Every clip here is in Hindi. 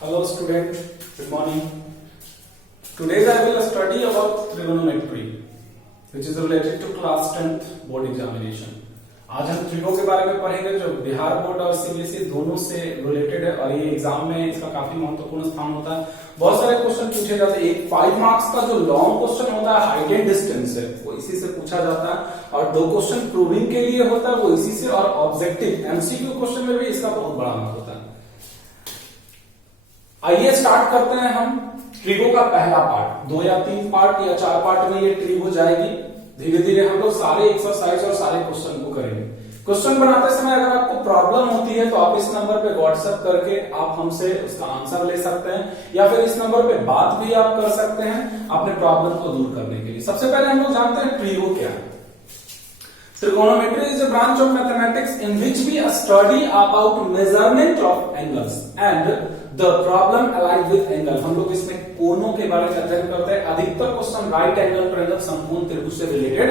Hello student, good morning. Today I will study about trigonometry which is related to class 10th board examination. आज हम त्रिगो के बारे में पढ़ेंगे जो बिहार बोर्ड और सीबीएसई दोनों से रिलेटेड है और ये एग्जाम में इसका काफी महत्वपूर्ण स्थान होता है। बहुत सारे क्वेश्चन पूछे जाते हैं। एक 5 मार्क्स का जो लॉन्ग क्वेश्चन होता है हाइट एंड डिस्टेंस है वो इसी से पूछा जाता है और 2 क्वेश्चन प्रूविंग के लिए होता है वो इसी से, और ऑब्जेक्टिव एमसीक्यू क्वेश्चन में भी इसका बहुत बड़ा महत्व होता है। आइए स्टार्ट करते हैं हम ट्रिगो का पहला पार्ट। 2 या 3 पार्ट या 4 पार्ट में ये ट्रिगो जाएगी। धीरे धीरे हम लोग सारे एक्सरसाइज और सारे क्वेश्चन को करेंगे। क्वेश्चन बनाते समय अगर आपको प्रॉब्लम होती है तो आप इस नंबर पे व्हाट्सएप करके आप हमसे उसका आंसर ले सकते हैं या फिर इस नंबर पे बात भी आप कर सकते हैं अपने प्रॉब्लम को दूर करने के लिए। सबसे पहले हम लोग जानते हैं ट्रिगो क्या है। Trigonometry is a branch of mathematics in which we study about measurement of angles and the problem aligned with angle। हम लोग इसमें कोणों के बारे में अध्ययन करते हैं। अधिकतर क्वेश्चन राइट एंगल ट्रायंगल समकोण त्रिभुज से रिलेटेड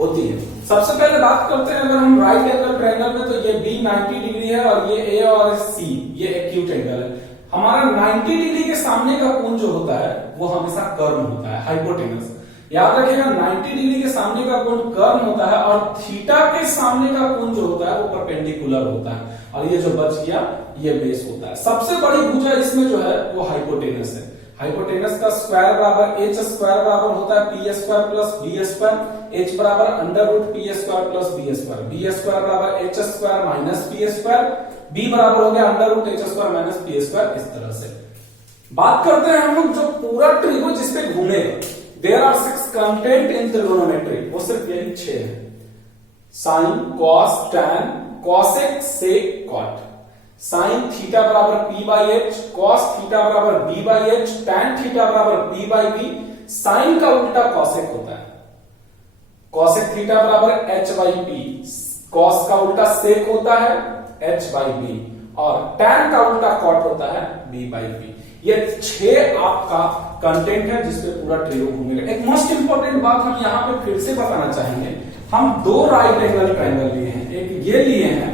होती है। सबसे पहले बात करते हैं अगर हम राइट एंगल ट्रायंगल में, तो ये बी 90 डिग्री है और ये ए और सी ये एक्यूट एंगल है। हमारा 90 डिग्री के सामने का कोण जो होता है वो हमेशा कर्म होता है, हाइपोटेनस। याद रखिएगा 90 डिग्री के सामने का कोण कर्म होता है और थीटा के सामने का कोण जो होता है वो परपेंडिकुलर होता है और ये जो बच गया ये बेस होता है। सबसे बड़ी भुजा इसमें जो है वो हाइपोटेनस है। हाइपोटेनस का स्क्वायर बराबर एच स्क्वायर बराबर होता है P square plus B square. H बराबर under root P square plus B square. B square बराबर H square minus P square. B बराबर हो गया under root H square minus P square. इस तरह से बात करते हैं हम लोग जो पूरा ट्रिगो जिसपे घूमेगा। There are 6 content in trigonometry। वो सिर्फ यही 6 है। Sine, cos, tan, cosec, sec, cot. Sine theta बराबर P by H, cos theta बराबर B by H, tan theta बराबर पी बाई बी। साइन का उल्टा कॉसेक होता है। कॉसेक थीटा बराबर एच बाई पी। कॉस का उल्टा सेक होता है एच बाई बी और टैन का उल्टा कॉट होता है बी बाई बी। ये 6 आपका कंटेंट है जिसपे पूरा ट्रिगो घूमेगा। एक मोस्ट इंपोर्टेंट बात हम यहाँ पे फिर से बताना चाहेंगे। हम 2 राइट एंगल ट्रायंगल लिए हैं। एक ये लिए हैं,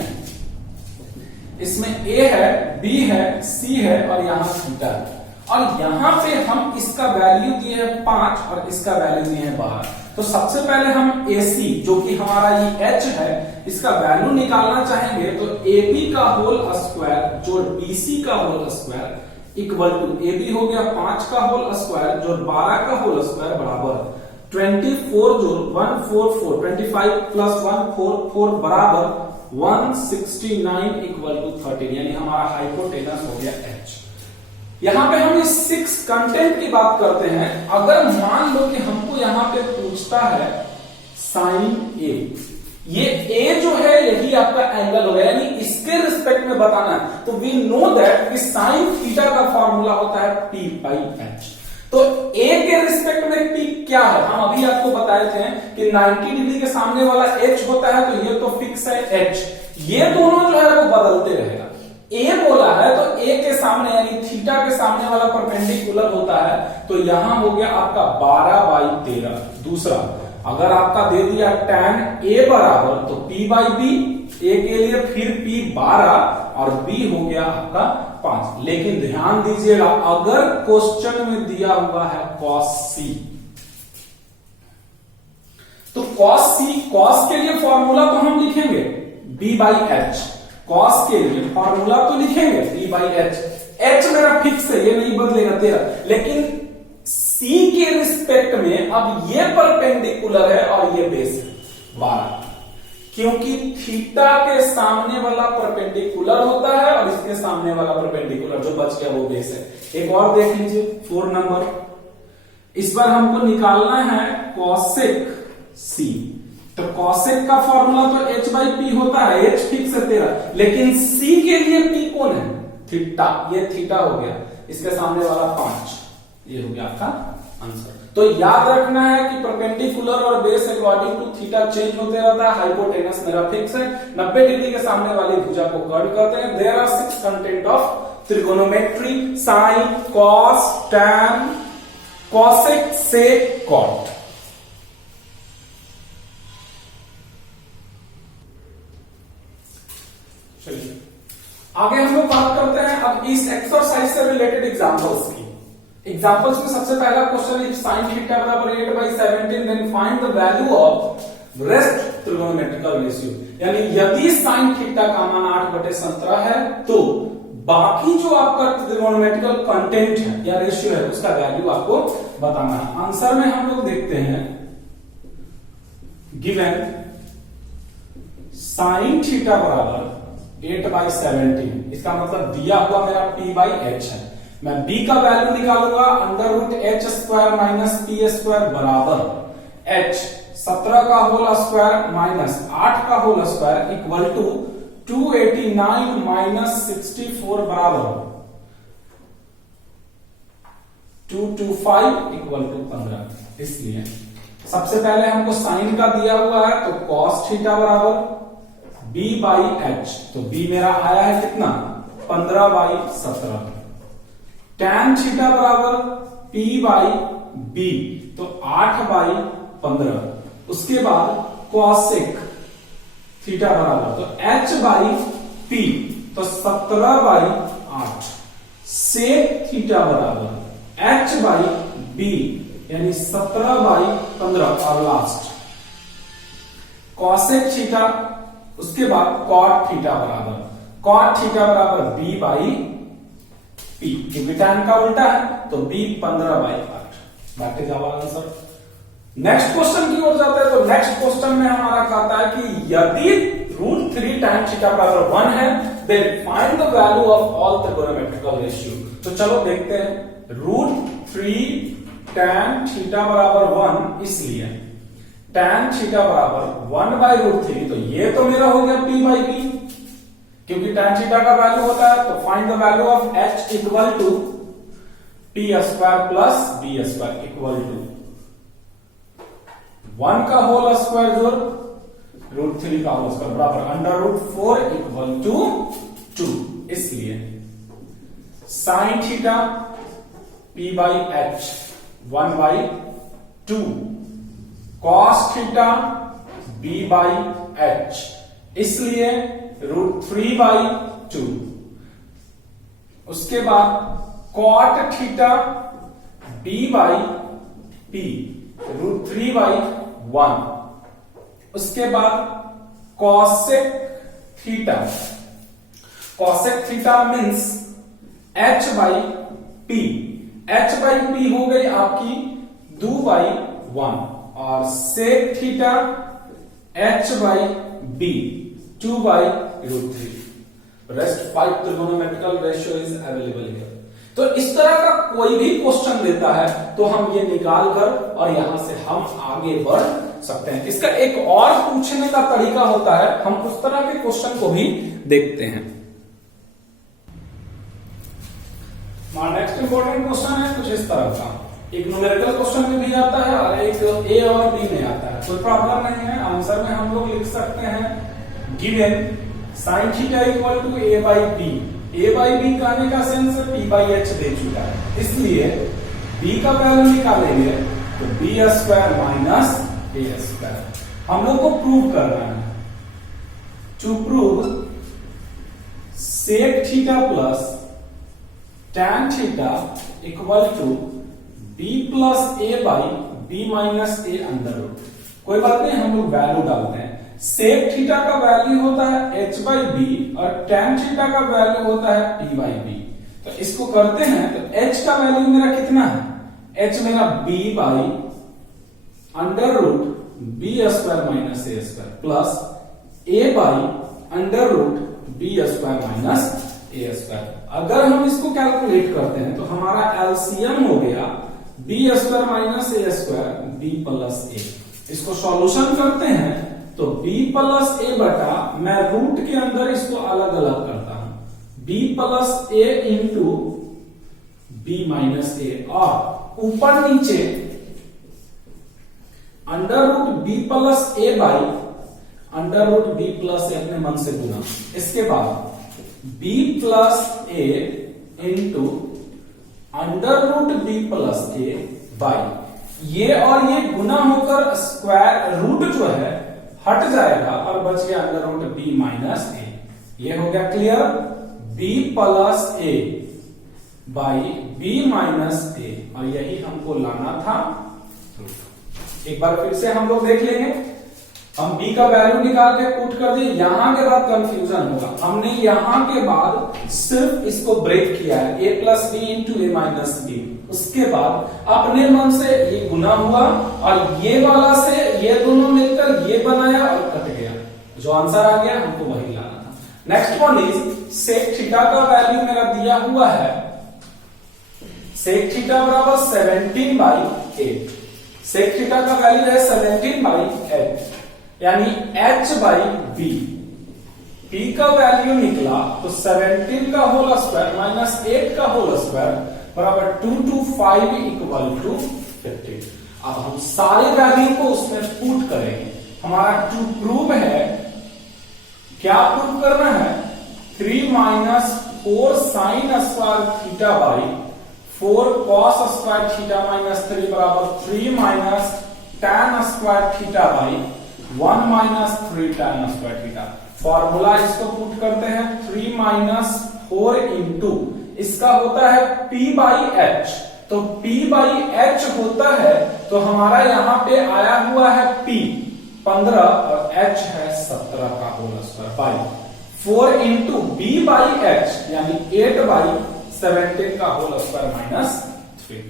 इसमें ए है, बी है, सी है और यहाँ थीटा है और यहाँ पे हम इसका वैल्यू दिए हैं 5 और इसका वैल्यू दिए हैं 12। तो सबसे पहले हम AC जो कि हमारा ये H है इसका वैल्यू निकालना चाहेंगे तो AB का होल स्क्वायर जोड़ BC का whole square equal to AB हो गया 5 का होल स्क्वायर जोड़ 12 का होल स्क्वायर बराबर 24 जोड़ 144 25 प्लस 144 बराबर 169 इक्वल टू 13। यानी हमारा हाइपोटेनस हो गया H। यहां पे हम इस 6 कंटेंट की बात करते हैं। अगर मान लो कि हमको यहां पे पूछता है साइन A, ये A जो है यही आपका एंगल होगा यानी इसके रिस्पेक्ट में बताना है। तो वी नो दैट कि साइन थीटा का फॉर्मूला होता है P बाई H। तो A के रिस्पेक्ट में P क्या है हम अभी आपको बताए थे कि 90 डिग्री के सामने वाला H होता है तो ये तो फिक्स है H। ये दोनों जो है वो बदलते रहेगा। A बोला है तो A के सामने यानी थीटा के सामने वाला परपेंडिकुलर होता है तो यहां हो गया आपका 12 बाई 13। दूसरा अगर आपका दे दिया tan A बराबर तो P बाई B, A के लिए फिर P 12 और B हो गया आपका 5। लेकिन ध्यान दीजिएगा अगर क्वेश्चन में दिया हुआ है cos C तो cos के लिए फॉर्मूला तो हम लिखेंगे B बाई H। cos के लिए फॉर्मूला तो लिखेंगे B बाई H। H मेरा फिक्स है ये नहीं बदलेगा 13। लेकिन C के रिस्पेक्ट में अब ये परपेंडिकुलर है और ये बेस है 12 क्योंकि थीटा के सामने वाला परपेंडिकुलर होता है और इसके सामने वाला परपेंडिकुलर जो बच गया वो बेस है। एक और देख लीजिए 4 नंबर। इस बार हमको निकालना है कॉसेक C। तो कॉसेक का फॉर्मूला तो H बाई P होता है, H फिक्स है 13। लेकिन C के लिए P कौन है थीटा, ये थीटा हो गया, इसके सामने वाला 5। ये हो गया आपका आंसर। तो याद रखना है कि परपेंडिकुलर और base according to theta change होते रहता है। हाइपोटेनस मेरा फिक्स है। 90 डिग्री के सामने वाली भुजा को कर्व करते हैं। There are 6 content of trigonometry sine, cos, tan, cosec, sec, cot. चलिए आगे हम लोग बात करते हैं अब इस एक्सरसाइज से रिलेटेड एग्जांपल्स की। एग्जांपल्स में सबसे पहला क्वेश्चन है sin थीटा बराबर 8/17 then find the value of rest trigonometrical ratio, यानी यदि sin थीटा का मान 8/17 है तो बाकी जो आपका ट्रिगोनोमेट्रिकल कंटेंट है या रेशियो है उसका वैल्यू आपको बताना है। आंसर में हम लोग देखते हैं गिवन sin थीटा बराबर 8/17, इसका मतलब दिया हुआ मेरा p/h है। मैं b का वैल्यू निकालूंगा √h² माइनस p² बराबर h 17 का होल स्क्वायर माइनस 8 का whole square equal to 289 minus 64 बराबर 225 इक्वल टू 15। इसलिए सबसे पहले हमको साइन का दिया हुआ है तो cos थीटा बराबर b/h, तो b मेरा आया है कितना 15/17। tan थीटा बराबर p/b, तो 8/15। उसके बाद cosec थीटा बराबर तो h/p, तो 17/8। sec थीटा बराबर h/b, यानी 17/15 और लास्ट cosec थीटा। उसके बाद cot थीटा बराबर b/p, क्योंकि tan का उल्टा है तो b 15/8। That is our answer. Next question की ओर जाते हैं तो नेक्स्ट क्वेश्चन में हमारा कहता है कि यदि √3 tan थीटा बराबर 1 है then find the value of all trigonometrical ratio. तो चलो देखते हैं √3 tan थीटा बराबर 1, इसलिए tan थीटा बराबर 1/√3, तो ये तो मेरा हो गया p/p, क्योंकि tan थीटा का वैल्यू होता है। तो find the value of h equal to p² plus b² equal to 1 का होल स्क्वायर जोड़ √3 का होल स्क्वायर बराबर √4 इक्वल टू 2। इसलिए sin theta p/h 1/2, cos theta b/h, इसलिए √3/2। उसके बाद cot थीटा b/p √3/1। उसके बाद cosec theta means h/p, h/p हो गई आपकी 2/1 और sec theta h/b 2/√3। Rest 5 trigonometrical ratio is available here. तो इस तरह का कोई भी क्वेश्चन देता है तो हम ये निकाल कर और यहां से हम आगे बढ़ सकते हैं। इसका एक और पूछने का तरीका होता है, हम उस तरह के क्वेश्चन को भी देखते हैं। नेक्स्ट इंपॉर्टेंट क्वेश्चन है कुछ इस तरह का, एक न्यूमेरिकल क्वेश्चन में भी आता है और एक ए और बी में आता है, कोई प्रॉब्लम नहीं है। आंसर में हम लोग लिख सकते हैं given sin theta equal to a/b। a/b कहने का सेंस p/h दे चुका है, इसलिए b का वैल्यू निकालेंगे तो b² माइनस a²। हम लोग को प्रूव करना है, to prove sec theta plus tan theta equal to b plus a/b minus a under root. कोई बात नहीं, हम लोग वैल्यू डालते हैं। sec थीटा का वैल्यू होता है h/b और tan थीटा का वैल्यू होता है p/b। तो इसको करते हैं तो h का वैल्यू मेरा कितना है, h मेरा b by under root b² minus a² plus a by under root b² minus a²। अगर हम इसको कैलकुलेट करते हैं तो हमारा एलसीएम हो गया b² minus a², b plus a। इसको सॉल्यूशन करते हैं तो b प्लस a बटा, मैं रूट के अंदर इसको अलग अलग करता हूं, b plus a into b minus a, और ऊपर नीचे under root b plus a by under root b plus a अपने मन से गुना। इसके बाद b plus a into under root b plus a by, ये और ये गुना होकर स्क्वायर रूट जो है हट जाएगा और बच गया under root b minus a। ये हो गया clear. b B plus A by B minus A, और यही हमको लाना था। एक बार फिर से हम लोग देख लेंगे। हम b का वैल्यू निकाल के पुट कर दिए, यहां के बाद कंफ्यूजन होगा। हमने यहां के बाद सिर्फ इसको ब्रेक किया है, a plus b into a minus b. उसके बाद अपने मन से ये गुना हुआ और ये वाला से ये दोनों मिलकर ये बनाया और कट गया। जो आंसर आ गया हमको वही लाना था। Next one is sec theta का वैल्यू मेरा दिया हुआ है, सेक थीटा बराबर 17/8। सेक थीटा का वैल्यू है 17/8, यानी h बाई बी। p का वैल्यू निकला तो 17 का होल स्क्वायर माइनस 8 का होल स्क्वायर बराबर 2 to 5 इक्वल टू 50। अब हम सारे वैल्यू को उसमें पुट करेंगे। हमारा टू प्रूव है, क्या प्रूव करना है, 3 minus 4 sine square theta by 4 cos square theta minus 3 बराबर 3 minus tan square theta by 1 minus 3 tan square theta. Formula इसको पुट करते हैं, 3 माइनस 4 इंटू इसका होता है p बाई एच। तो p बाई एच होता है, तो हमारा यहां पे आया हुआ है p 15 और h है 17 का whole square by 4 into b by h यानी 8 बाई 17 का whole square minus 3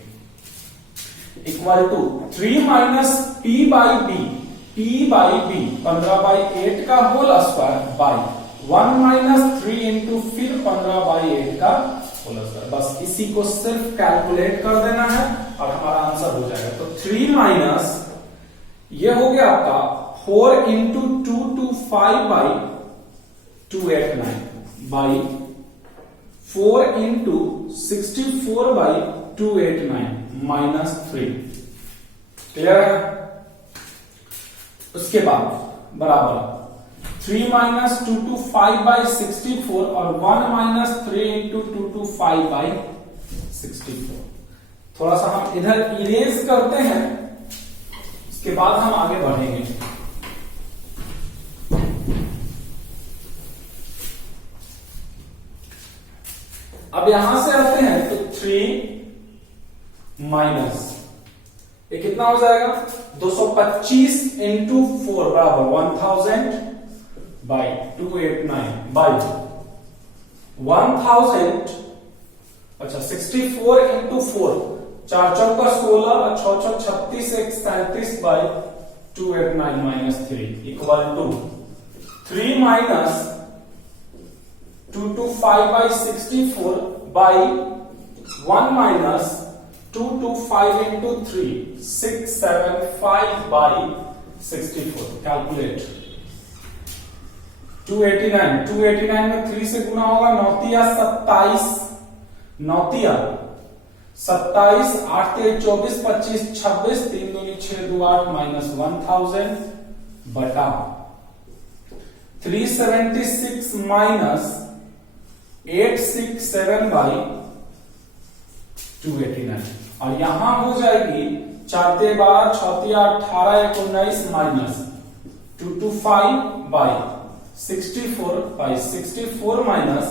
equal to 3 minus p by b, p by b 15/8 का whole square by 1 minus 3 into फिर 15/8 का होल स्क्वायर। बस इसी को सिर्फ कैलकुलेट कर देना है और हमारा आंसर हो जाएगा। तो 3 माइनस ये हो गया आपका 4 into 2 to 5/289 by 4 into 64/289 minus 3। Clear है? उसके बाद बराबर 3 माइनस 2 to 5/64 और 1 माइनस 3 इंटू 2 to 5/64। थोड़ा सा हम इधर इरेज करते हैं, उसके बाद हम आगे बढ़ेंगे। अब यहां से आते हैं तो 3 माइनस ये कितना हो जाएगा, 225 इंटू 4 बराबर 1000/289 बाई 1000। अच्छा 64 इंटू 4, 4 चौका 16 और 6 36 एक 37/289 minus 3 equal to 3 minus 2 to 5/64 by 1 minus 2 to 5 into 3 675/64। Calculate 289 में 3 से गुना होगा, 9 27 9 27 8 24 25 26 3 दूनी 6 2 8 माइनस 1000 बटा 376 माइनस 867/289 और यहां हो जाएगी 4 12 6 18 19 माइनस 2 to 5/64 माइनस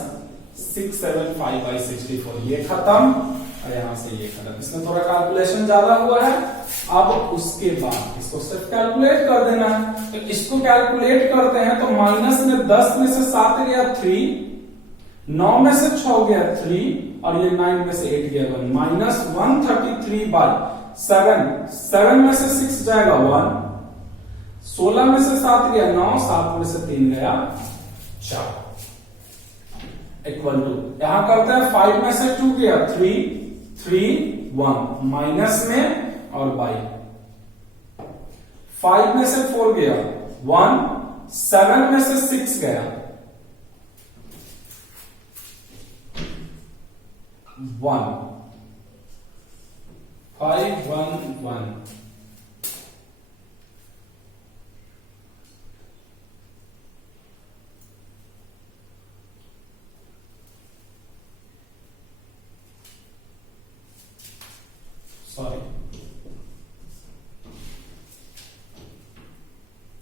675/64। ये खत्म और यहां से ये खत्म। इसमें थोड़ा कैलकुलेशन ज्यादा हुआ है। अब उसके बाद इसको सिर्फ कैलकुलेट कर देना है। तो इसको कैलकुलेट करते हैं तो माइनस में 10 में से 7 गया 3, 9 में से 6 गया 3 और ये 9 में से 8 गया 1 माइनस 133/7। 7 में से 6 जाएगा 1, 16 में से 7 गया 9, 7 में से 3 गया 4 इक्वल टू यहां करते हैं 5 में से 2 गया 3 3 1 माइनस में और बाई 5 में से 4 गया 1, 7 में से 6 गया 1 5 1 1 सॉरी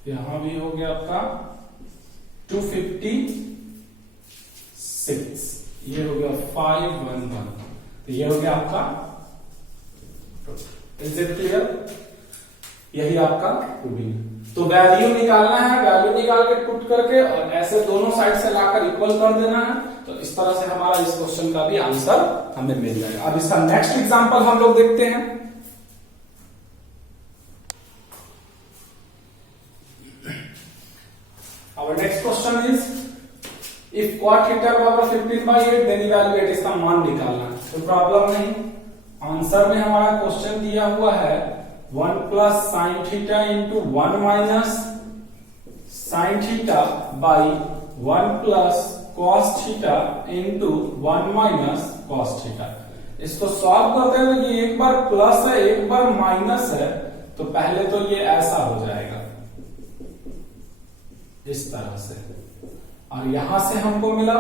यहां भी हो गया आपका 256 511। तो ये हो गया आपका, इज इट क्लियर? यही आपका प्रूविंग है। तो वैल्यू निकालना है, वैल्यू निकाल के पुट करके और ऐसे दोनों साइड से लाकर इक्वल कर देना है। तो इस तरह से हमारा इस क्वेश्चन का भी आंसर हमें मिल जाएगा। अब इसका नेक्स्ट एग्जांपल हम लोग देखते हैं। Our next question is, if cot theta बराबर 15/8 then evaluate, इसका मान निकालना है। तो प्रॉब्लम नहीं, आंसर में हमारा क्वेश्चन दिया हुआ है 1 plus sine theta into 1 minus sign theta by 1 plus cos theta into 1 minus cos theta. इसको सॉल्व करते हैं तो ये एक बार प्लस है एक बार माइनस है, तो पहले तो ये ऐसा हो जाएगा इस तरह से, और यहां से हमको मिला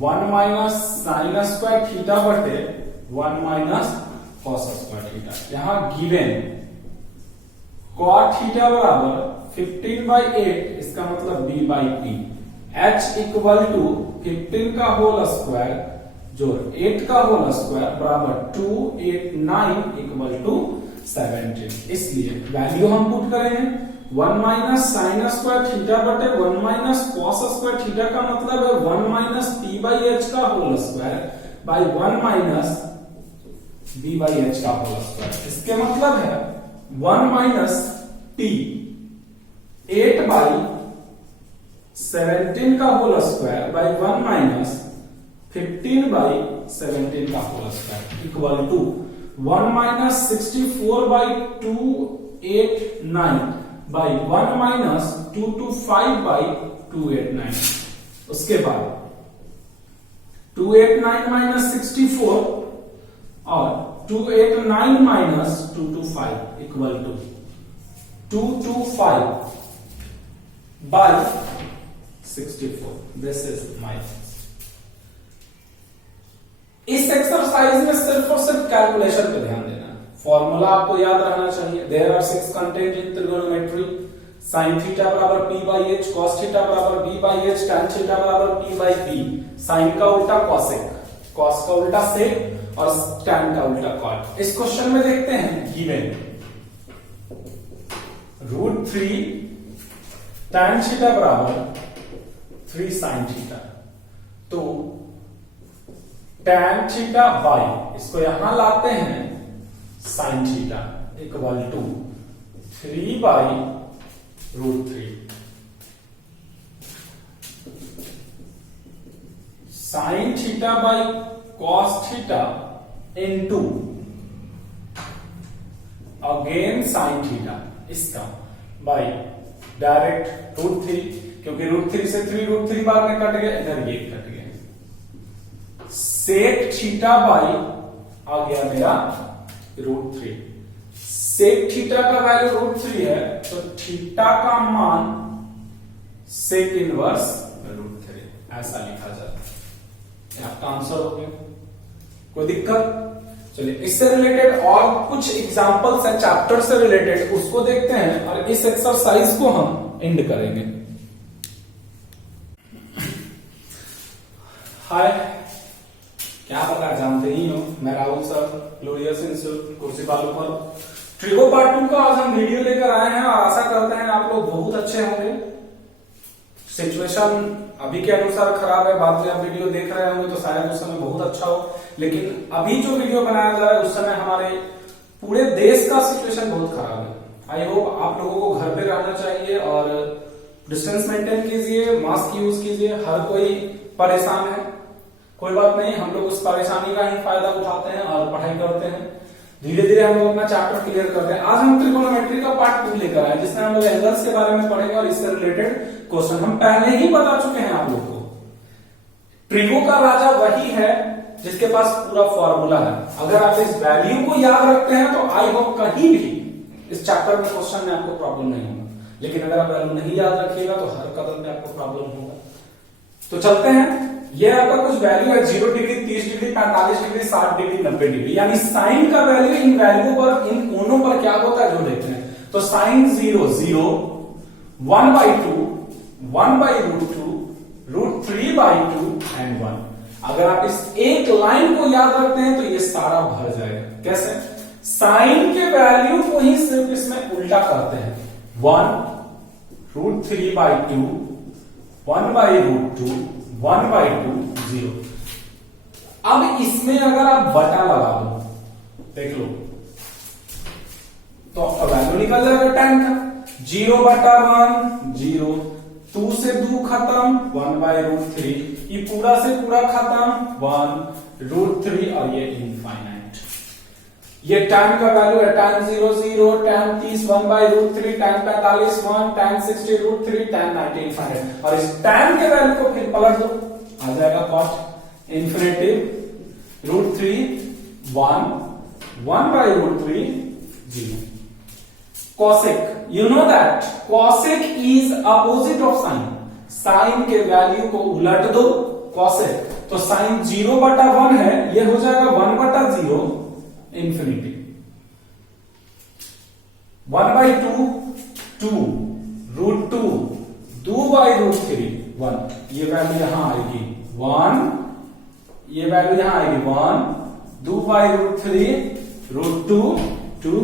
1 माइनस साइन स्क्वायर थीटा बटे 1 माइनस कॉस स्क्वायर थीटा। यहां गिवन कॉट थीटा बराबर 15/8, इसका मतलब b by p, h equal to 15 का होल स्क्वायर जो 8 का होल स्क्वायर बराबर 2, 8, 9 इक्वल टू 17। इसलिए वैल्यू हम पुट करेंगे 1 माइनस साइन स्क्वायर थीटा बटे 1 माइनस कॉस स्क्वायर थीटा का मतलब है 1 माइनस पी बाई एच का whole square by 1 minus b by h का होल स्क्वायर। इसके मतलब है 1 माइनस टी 8 बाई 17 का whole square by 1 minus 15 by 17 का whole square equal to 1 minus 64 by 289 by 1 minus 225 by 289। उसके बाद 289 माइनस 64 और 289 minus 225 equal to 225 by 64। This is my. इस एक्सरसाइज में सिर्फ और सिर्फ कैलकुलेशन पे ध्यान देना है। फॉर्मूला आपको याद रहना चाहिए। There are 6 content in trigonometry. Sine theta बराबर p by H, cos theta बराबर b by H, tan theta बराबर p बाई p। साइन का उल्टा कॉसेक, कॉस का उल्टा सेक और टैन का उल्टा कॉट। इस क्वेश्चन में देखते हैं गिवन √3 टैन थीटा बराबर 3 साइन थीटा। तो टैन थीटा बाई, इसको यहां लाते हैं sine theta equal to 3 by √3 sine theta by cos theta into again sine theta, इसका बाई डायरेक्ट √3, क्योंकि √3 से 3 √3 बाद में कट गया, इधर ये कट गया। सेक थीटा बाई आ गया मेरा √3। सेक थीटा का वैल्यू √3 है, तो थीटा का मान सेक इनवर्स √3 ऐसा लिखा जाता है। ये आपका आंसर हो गया। कोई दिक्कत? चलिए इससे रिलेटेड और कुछ एग्जांपल्स है चैप्टर से रिलेटेड, उसको देखते हैं और इस एक्सरसाइज को हम एंड करेंगे। हाय, क्या पता जानते ही हो, मैं राहुल सर, ग्लोरियस इंस्टीट्यूट कुर्सी बालू पर। ट्रिगो पार्ट 2 का आज हम वीडियो लेकर आए हैं और आशा करते हैं आप लोग बहुत अच्छे होंगे। सिचुएशन अभी के अनुसार खराब है, बाद में आप वीडियो देख रहे होंगे तो शायद उस समय बहुत अच्छा हो, लेकिन अभी जो वीडियो बनाया जा रहा है उस समय हमारे पूरे देश का सिचुएशन बहुत खराब है। आई होप आप लोगों को घर पे रहना चाहिए और डिस्टेंस मेंटेन कीजिए, मास्क यूज कीजिए। हर कोई परेशान है, कोई बात नहीं, हम लोग उस परेशानी का ही फायदा उठाते हैं और पढ़ाई करते हैं। धीरे धीरे हम लोग अपना चैप्टर क्लियर करते हैं। आज हम ट्रिगोनोमेट्री का पार्ट 2 लेकर आए, जिसमें हम लोग एंगल्स के बारे में पढ़ेंगे और इससे रिलेटेड क्वेश्चन हम पहले ही बता चुके हैं आप लोग को। ट्रिगो का राजा वही है जिसके पास पूरा फॉर्मूला है। अगर आप इस वैल्यू को याद रखते हैं तो आई होप कहीं भी इस चैप्टर में क्वेश्चन में आपको प्रॉब्लम नहीं होगा, लेकिन अगर आप वैल्यू नहीं याद रखिएगा तो हर कदम पे आपको प्रॉब्लम होगा। तो चलते हैं, ये आपका कुछ वैल्यू है 0 degree, 30 degree, 45 degree, 60 degree, 90 degree, यानी साइन का वैल्यू इन वैल्यू पर, इन कोनों पर क्या होता है जो देखते हैं। तो साइन 0 0, 1/2, 1/√2, √3/2 एंड 1। अगर आप इस एक लाइन को याद रखते हैं तो ये सारा भर जाएगा। कैसे? साइन के वैल्यू को ही सिर्फ इसमें उल्टा करते हैं। 1√3/2, 1/√2, 1/2, 0। अब इसमें अगर आप बटा लगा दो, देख लो, तो आपका वैल्यू निकल जाएगा 10 का। 0/1 0, 2 से 2 खत्म, 1/√3, ये पूरा से पूरा खत्म, 1√3 और ये इनफाइनाइट। ये tan का वैल्यू है tan 0 0, tan 30 1/√3, tan 45 1, tan 60 √3, tan 90 infinite. और इस tan के वैल्यू को फिर पलट दो, आ जाएगा cos infinity √3 1, 1/√3 0। cosec, you know that cosec is opposite of sin। sin के वैल्यू को उलट दो, cosec, तो sin 0/1 है, ये हो जाएगा 1/0 इंफिनिटी। 1/2 2, √2, 2/√3 1, ये वैल्यू यहां आएगी 1, ये वैल्यू यहां आएगी 1, 2/√3 √2 2,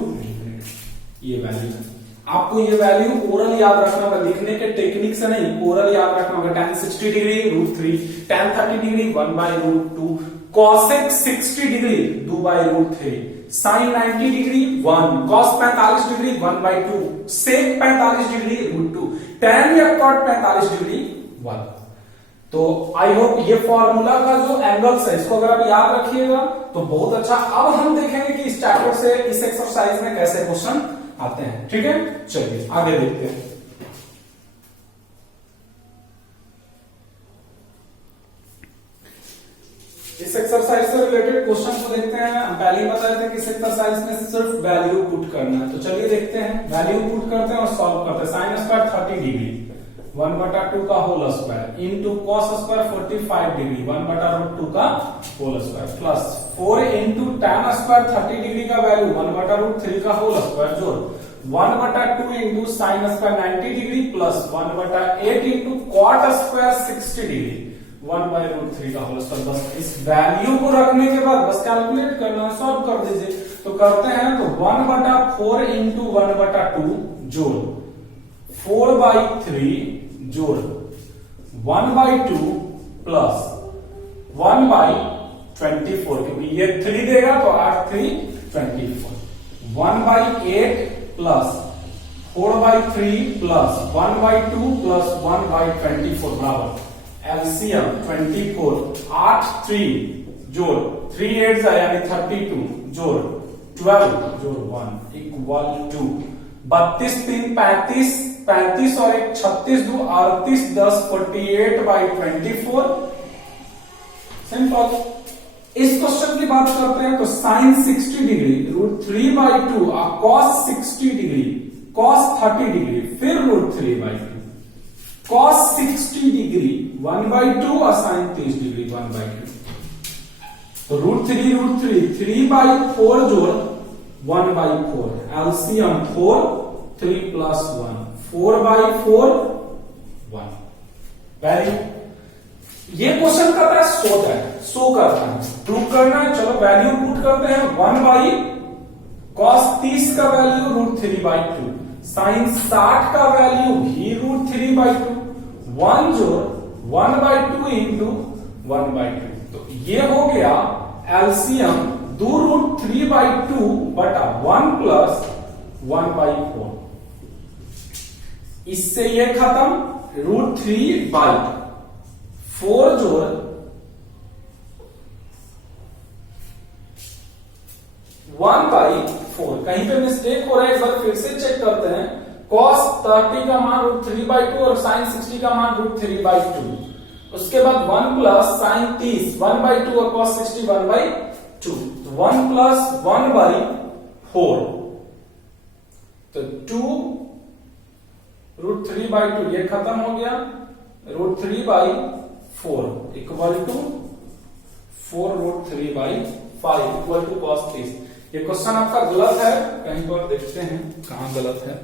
ये वैल्यू है। आपको ये वैल्यू ओरल याद रखना होगा, लिखने के टेक्निक से नहीं, ओरल याद रखना होगा। tan 60 degree √3, tan 30 degree 1/√2, cosec 60 degree 2/√3, sin 90 degree 1, cos 45 degree 1/2, sec 45 degree √2, tan या cot 45 डिग्री 1। तो आई होप ये फॉर्मूला का जो एंगल्स है इसको अगर आप याद रखिएगा तो बहुत अच्छा। अब हम देखेंगे कि इस चैप्टर से इस एक्सरसाइज में कैसे क्वेश्चन आते हैं। ठीक है, चलिए आगे देखते हैं। इस एक्सरसाइज से रिलेटेड क्वेश्चन को देखते हैं। हम पहले ही बताए थे कि इस एक्सरसाइज में सिर्फ वैल्यू पुट करना है, तो चलिए देखते हैं। वैल्यू पुट करते हैं और सॉल्व करते हैं। साइन स्क्वायर 30 डिग्री 1/2 का whole square into cos square 45 degree 1/√2 का whole square plus 4 into tan square 30 degree का वैल्यू 1/√3 का होल स्क्वायर जोड़ 1/2 into sine square 90 degree plus 1/8 into cot square 60 degree 1/√3 का होल स्क्वायर। बस इस वैल्यू को रखने के बाद बस कैलकुलेट करना है, सॉल्व कर दीजिए। तो करते हैं, तो 1/4 इंटू 1/2 जोड़ 4/3 जोड़ 1/2 प्लस 1/24, क्योंकि ये 3 देगा तो 8 3 24, 1/8 प्लस 4/3 प्लस 1/2 प्लस 1/24 बराबर एलसीएम 24, 8 3 जोड़ 3 8 यानी 32 जोड़ 12 जोड़ 1 इक्वल टू 32 3 35, 35 और 1 36 2 38 10 48/24। सिंपल। इस क्वेश्चन की बात करते हैं तो साइन 60 डिग्री √3/2 और कॉस 60 डिग्री कॉस 30 डिग्री फिर √3/2, कॉस 60 डिग्री 1/2 और साइन 30 डिग्री 1/2। तो √3 3/4 जोड़ 1/4 एलसीएम 4 3 प्लस 1 4/4 1 वैल्यू। ये क्वेश्चन करता है शो करता है प्रूव करना है। चलो वैल्यू पुट करते हैं। 1/cos 30 का वैल्यू √3/2, साइन 60 का वैल्यू भी √3/2, 1 जोड़ 1/2 इंटू 1/2। तो ये हो गया एलसीएम 2 √3/2 बटा 1 प्लस 1/4। इससे ये खत्म √3/4 जोड़ 1/4। कहीं पे मिस्टेक हो रहा है, एक बार फिर से चेक करते हैं। cos 30 का मान √3/2 और sin 60 का मान √3/2। उसके बाद 1 प्लस sin 30 1/2 और cos 60 1/2, 1 प्लस 1/4। तो 2 √3/2 ये खत्म हो गया, √3/4 equal to 4 √3/5 equal to cos 30। ये क्वेश्चन आपका गलत है, कहीं पर देखते हैं कहां गलत है।